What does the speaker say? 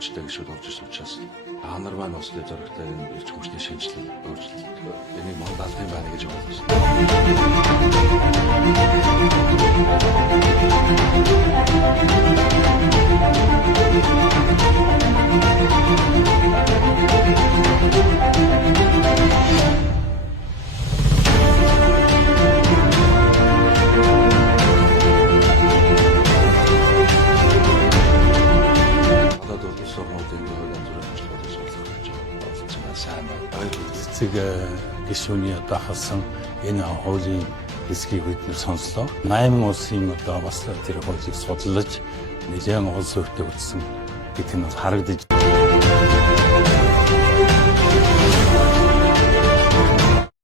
төлөвлөжтэй гişүүд орж ирсэн учраас та нар маань бас тэр зоригтой энэ ирж хүчний шинжилгээ өөрчлөлт энийг Монгол албан байна гэж ойлгосон. Цэцэг гишүүний одоо хасан энэ хуулийн хэсгийг бид нэр сонслоо. 8 улсын одоо бас тэр хуулийг судлаж нэлээд улс өөртөө үтсэн гэдэг нь харагдаж